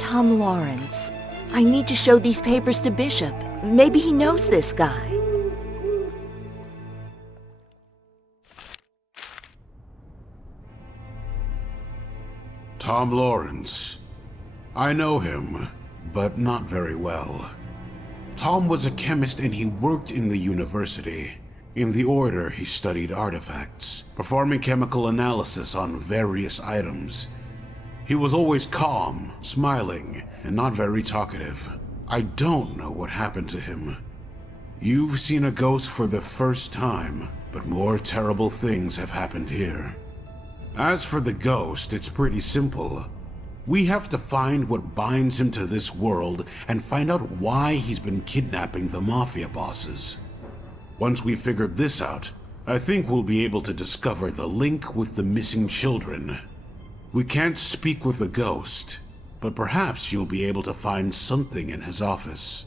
Tom Lawrence. I need to show these papers to Bishop. Maybe he knows this guy. Tom Lawrence. I know him, but not very well. Tom was a chemist and he worked in the university. In the order, he studied artifacts, performing chemical analysis on various items. He was always calm, smiling, and not very talkative. I don't know what happened to him. You've seen a ghost for the first time, but more terrible things have happened here. As for the ghost, it's pretty simple. We have to find what binds him to this world and find out why he's been kidnapping the Mafia bosses. Once we've figured this out, I think we'll be able to discover the link with the missing children. We can't speak with the ghost, but perhaps you'll be able to find something in his office.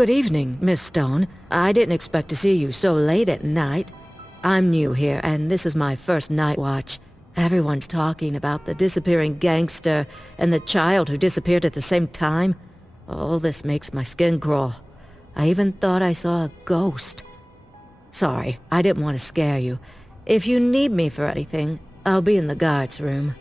Good evening, Miss Stone. I didn't expect to see you so late at night. I'm new here, and this is my first night watch. Everyone's talking about the disappearing gangster and the child who disappeared at the same time. All this makes my skin crawl. I even thought I saw a ghost. Sorry, I didn't want to scare you. If you need me for anything, I'll be in the guards room.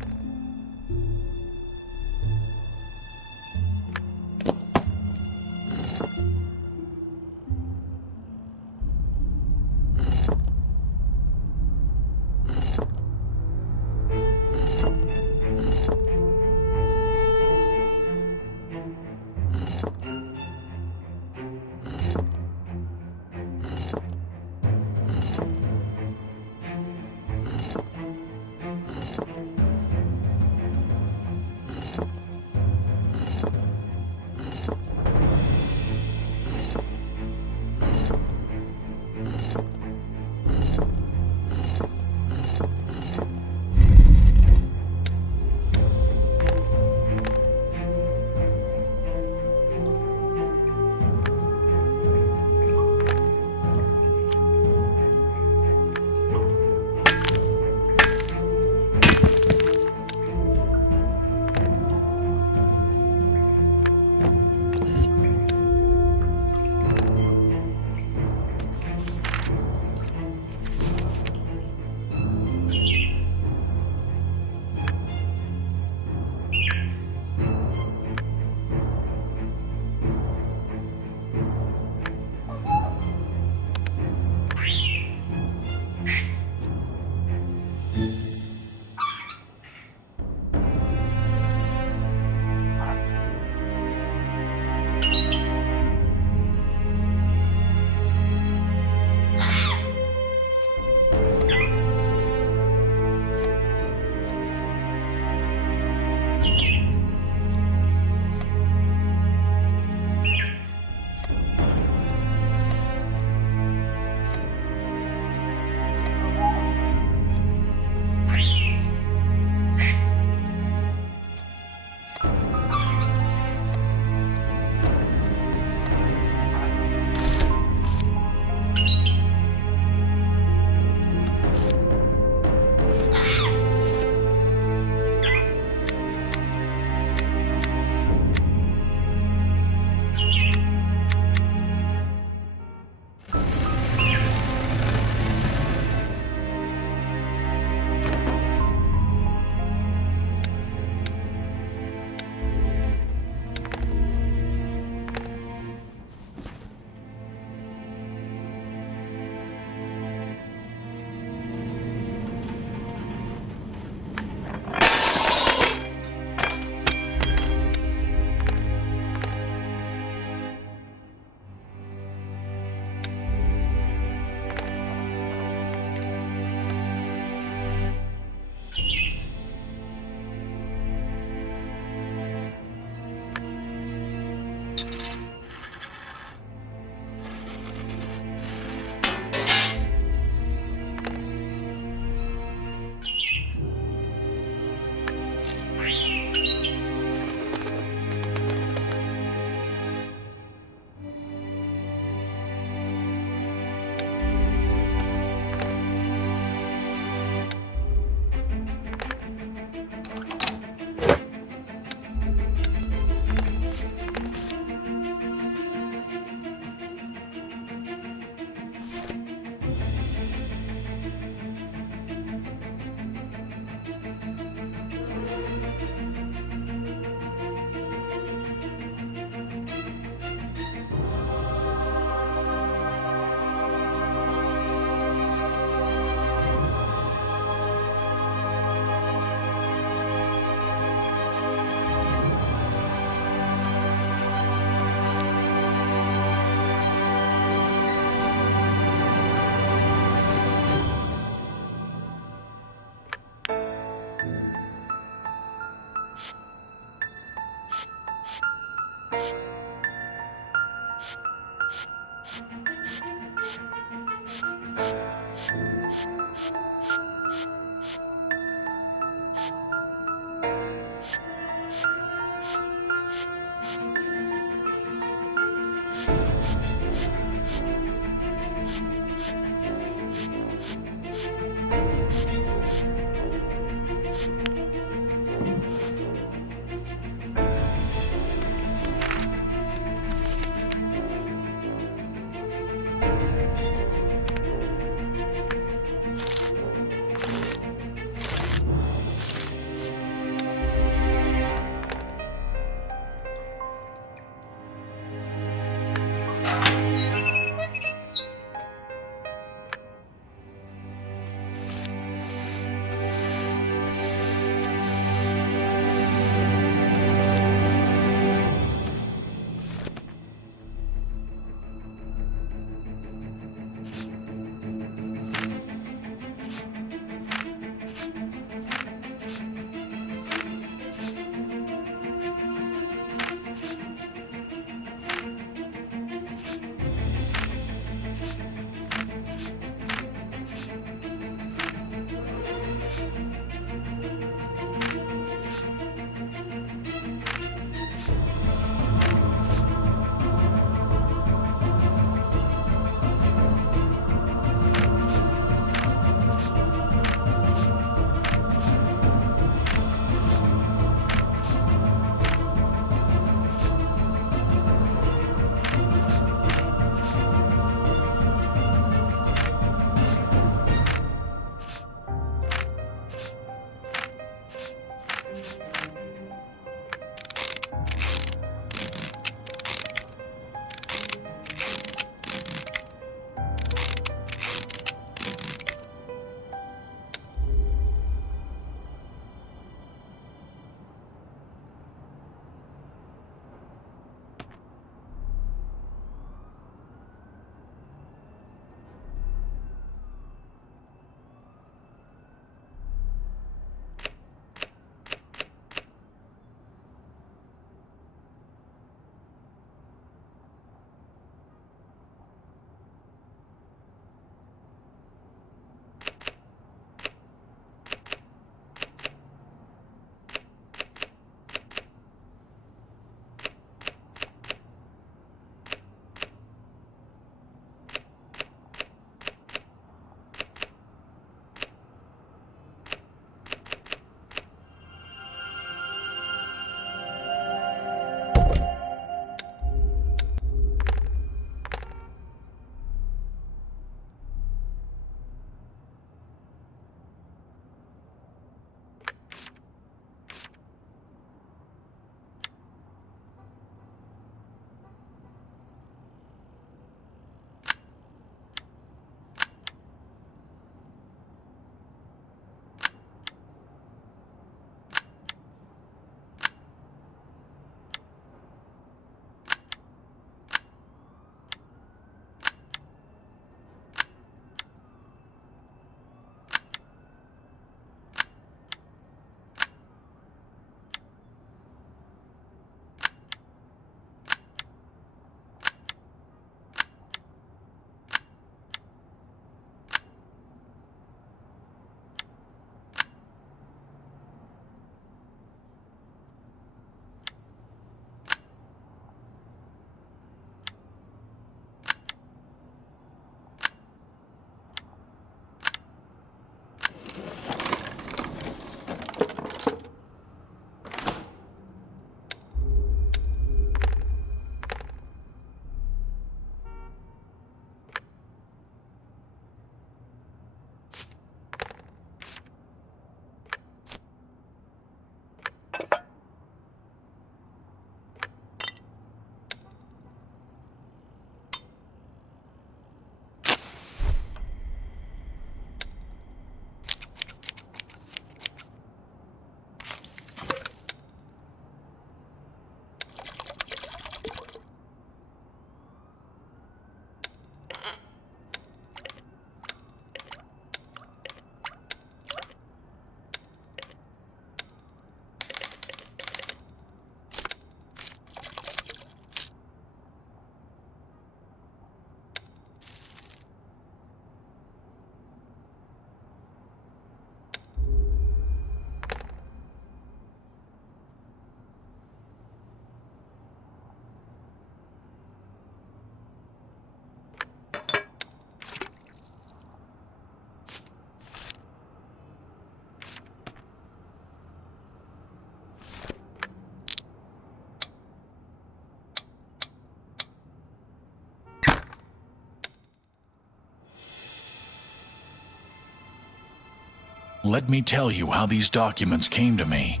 Let me tell you how these documents came to me.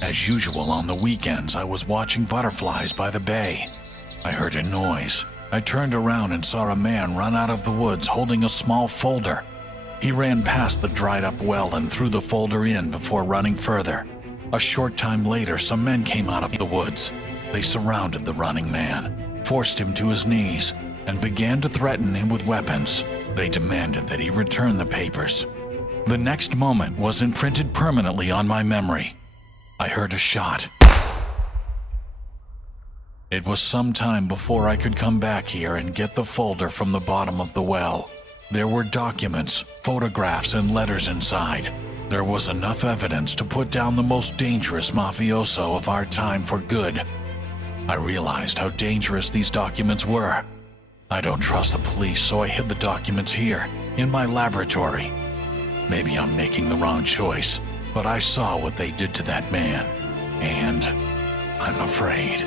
As usual on the weekends, I was watching butterflies by the bay. I heard a noise. I turned around and saw a man run out of the woods holding a small folder. He ran past the dried-up well and threw the folder in before running further. A short time later, some men came out of the woods. They surrounded the running man, forced him to his knees, and began to threaten him with weapons. They demanded that he return the papers. The next moment was imprinted permanently on my memory. I heard a shot. It was some time before I could come back here and get the folder from the bottom of the well. There were documents, photographs, and letters inside. There was enough evidence to put down the most dangerous mafioso of our time for good. I realized how dangerous these documents were. I don't trust the police, so I hid the documents here, in my laboratory. Maybe I'm making the wrong choice, but I saw what they did to that man, and I'm afraid.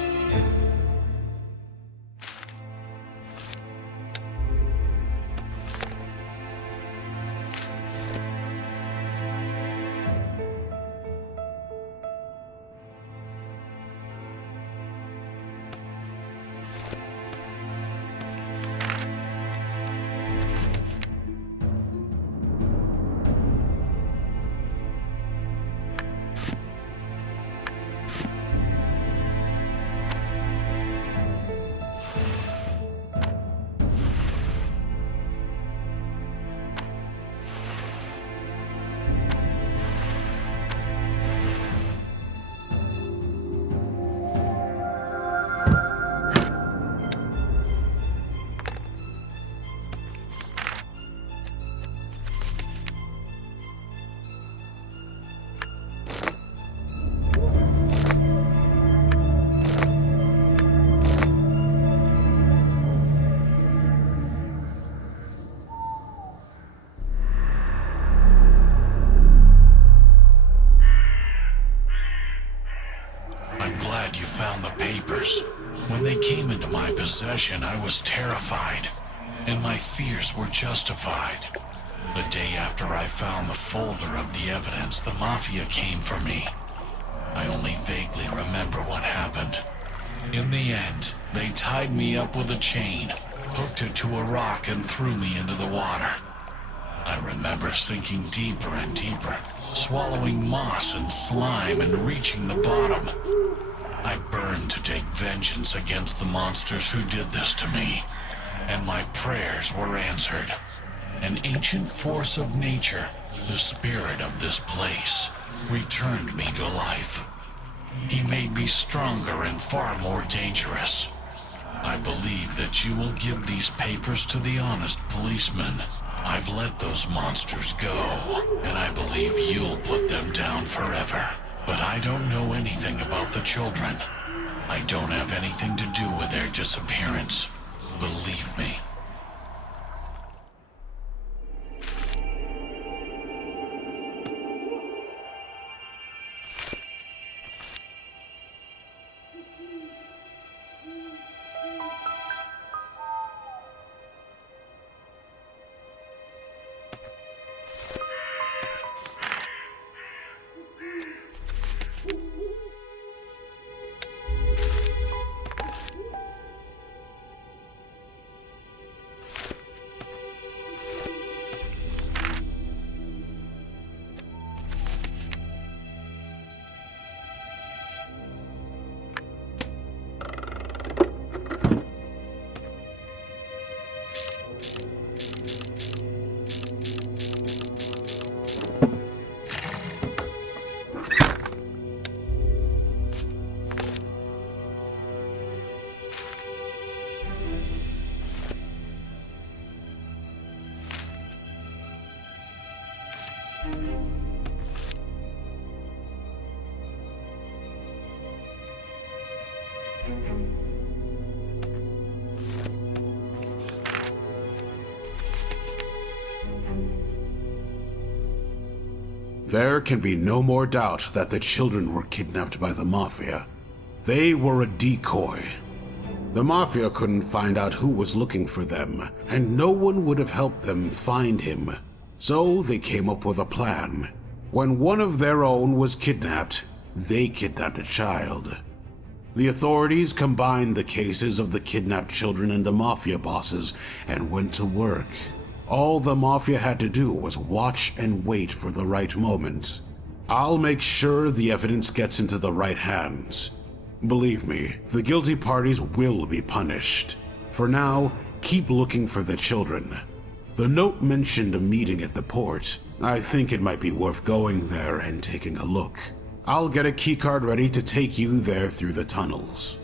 You found the papers. When they came into my possession, I was terrified, and my fears were justified. The day after I found the folder of the evidence, the Mafia came for me. I only vaguely remember what happened. In the end, they tied me up with a chain, hooked it to a rock, and threw me into the water. I remember sinking deeper and deeper, swallowing moss and slime and reaching the bottom. I burned to take vengeance against the monsters who did this to me, and my prayers were answered. An ancient force of nature, the spirit of this place, returned me to life. He made me stronger and far more dangerous. I believe that you will give these papers to the honest policeman. I've let those monsters go, and I believe you'll put them down forever. But I don't know anything about the children. I don't have anything to do with their disappearance. Believe me. There can be no more doubt that the children were kidnapped by the Mafia. They were a decoy. The Mafia couldn't find out who was looking for them, and no one would have helped them find him. So they came up with a plan. When one of their own was kidnapped, they kidnapped a child. The authorities combined the cases of the kidnapped children and the Mafia bosses and went to work. All the Mafia had to do was watch and wait for the right moment. I'll make sure the evidence gets into the right hands. Believe me, the guilty parties will be punished. For now, keep looking for the children. The note mentioned a meeting at the port. I think it might be worth going there and taking a look. I'll get a keycard ready to take you there through the tunnels.